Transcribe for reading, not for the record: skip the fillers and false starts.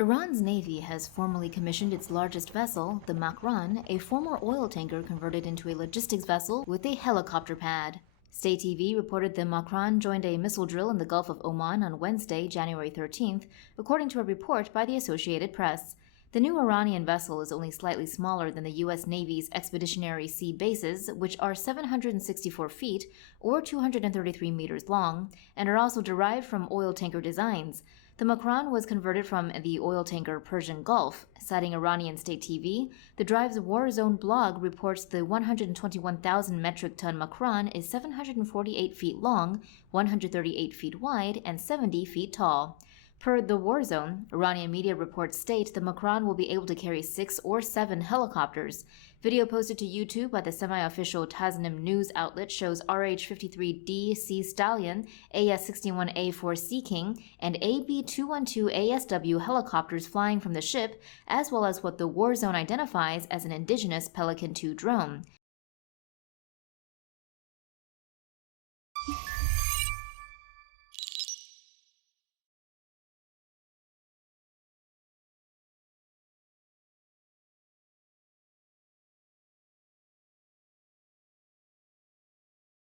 Iran's navy has formally commissioned its largest vessel, the Makran, a former oil tanker converted into a logistics vessel with a helicopter pad. State TV reported the Makran joined a missile drill in the Gulf of Oman on Wednesday, January 13th, according to a report by the Associated Press. The new Iranian vessel is only slightly smaller than the U.S. Navy's Expeditionary Sea bases, which are 764 feet or 233 meters long, and are also derived from oil tanker designs. The Makran was converted from the oil tanker Persian Gulf. Citing Iranian state TV, the Drive's War Zone blog reports the 121,000 metric ton Makran is 748 feet long, 138 feet wide, and 70 feet tall. Per the War Zone, Iranian media reports state the Makran will be able to carry 6 or 7 helicopters. Video posted to YouTube by the semi-official Tasnim news outlet shows RH-53D Sea Stallion, AS-61A4 Sea King, and AB-212 ASW helicopters flying from the ship, as well as what the War Zone identifies as an indigenous Pelican II drone.